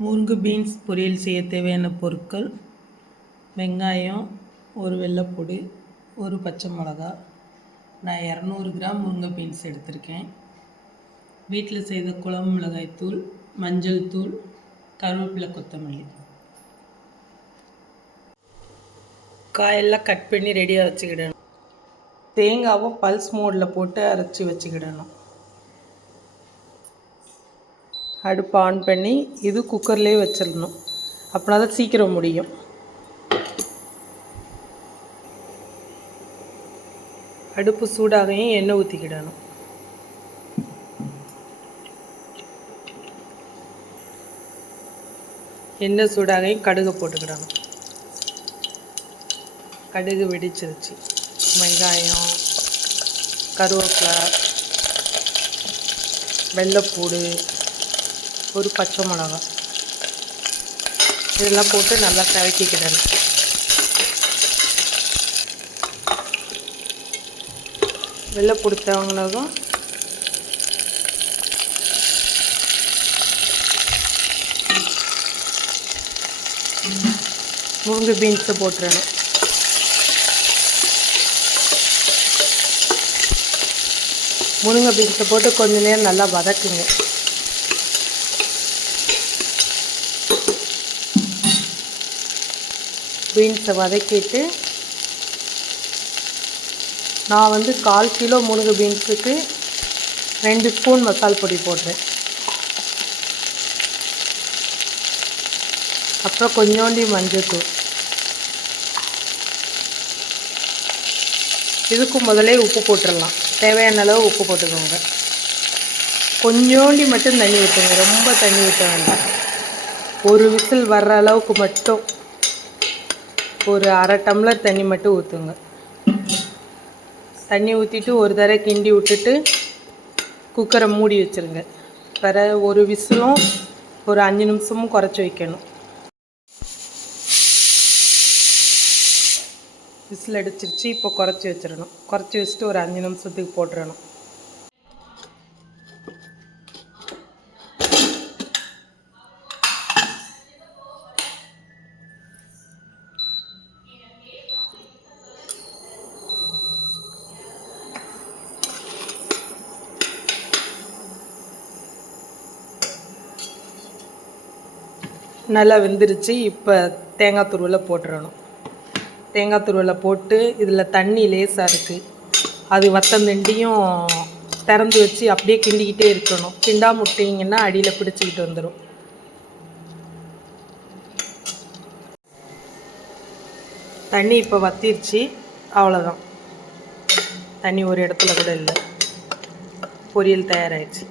முருங்கு beans பொரியல் செய்ய தேவையான பொருட்கள் வெங்காயம் ஒரு வெள்ளைப்பொடி ஒரு பச்சை மிளகா. நான் இரநூறு கிராம் முருங்கை பீன்ஸ் எடுத்திருக்கேன். வீட்டில் செய்த குழம்பு மிளகாய் தூள் மஞ்சள் தூள் கருவேப்பிலை கொத்தமல்லி. காயெல்லாம் கட் பண்ணி ரெடியாக வச்சுக்கிடணும். தேங்காவை பல்ஸ் மோடில் போட்டு அரைச்சி வச்சுக்கிடணும். அடுப்பு ஆன் பண்ணி இது குக்கர்லேயே வச்சிடணும். அப்படின்னா தான் சீக்கிரம் முடியும். அடுப்பு சூடாகையும் எண்ணெய் ஊற்றிக்கிடணும் எண்ணெய் சூடாகையும் கடுகு போட்டுக்கிடணும். கடுகு வெடிச்சிருச்சு. வெங்காயம் கருவேப்பிலை வெள்ளைப்பூடு ஒரு பச்சை மிளகா. இதெல்லாம் போட்டு நல்லா கலக்கிக்கிடணும் வெள்ளை தேங்கினதும் முருங்கை பீன்ஸை போட்டுறணும் முருங்கை பீன்ஸை போட்டு கொஞ்ச நேரம் நல்லா வதக்குங்க. பீன்ஸை வதக்கிட்டு நான் வந்து கால் கிலோ முழுகு பீன்ஸுக்கு ரெண்டு ஸ்பூன் மசால் பொடி போடுறேன். அப்புறம் கொஞ்சோண்டி மஞ்சள்தூள் இதுக்கு முதலே உப்பு போட்டுடலாம். தேவையான அளவு உப்பு போட்டுக்கோங்க. கொஞ்சோண்டி மட்டும் தண்ணி ஊற்றுங்க ரொம்ப தண்ணி ஊற்ற வேண்டாம். ஒரு விசில் வர்ற அளவுக்கு மட்டும். ஒரு அரை டம்ளர் தண்ணி மட்டும் ஊற்றுங்க தண்ணி ஊற்றிட்டு ஒரு தடவை கிண்டி விட்டுட்டு குக்கரை மூடி வச்சுருங்க. வேறு ஒரு விசிலும் ஒரு அஞ்சு நிமிஷமும் குறைச்சி வைக்கணும். விசில் அடிச்சிருச்சு இப்போ குறைச்சி வச்சிடணும். குறைச்சி வச்சுட்டு ஒரு அஞ்சு நிமிஷத்துக்கு போட்டுறணும். நல்லா வெந்துருச்சு. இப்போ தேங்காய் துருவில் போட்டுறணும். தேங்காய் துருவில் போட்டு இதில் தண்ணி லேசாக இருக்குது அது வத்தந்தண்டியும் திறந்து வச்சு அப்படியே கிண்டிக்கிட்டே இருக்கணும். கிண்டா முட்டிங்கன்னா அடியில் பிடிச்சிக்கிட்டு வந்துடும் தண்ணி இப்போ வத்திருச்சு. அவ்வளோதான் தண்ணி ஒரு இடத்துல கூட இல்லை. பொரியல் தயாராகிடுச்சு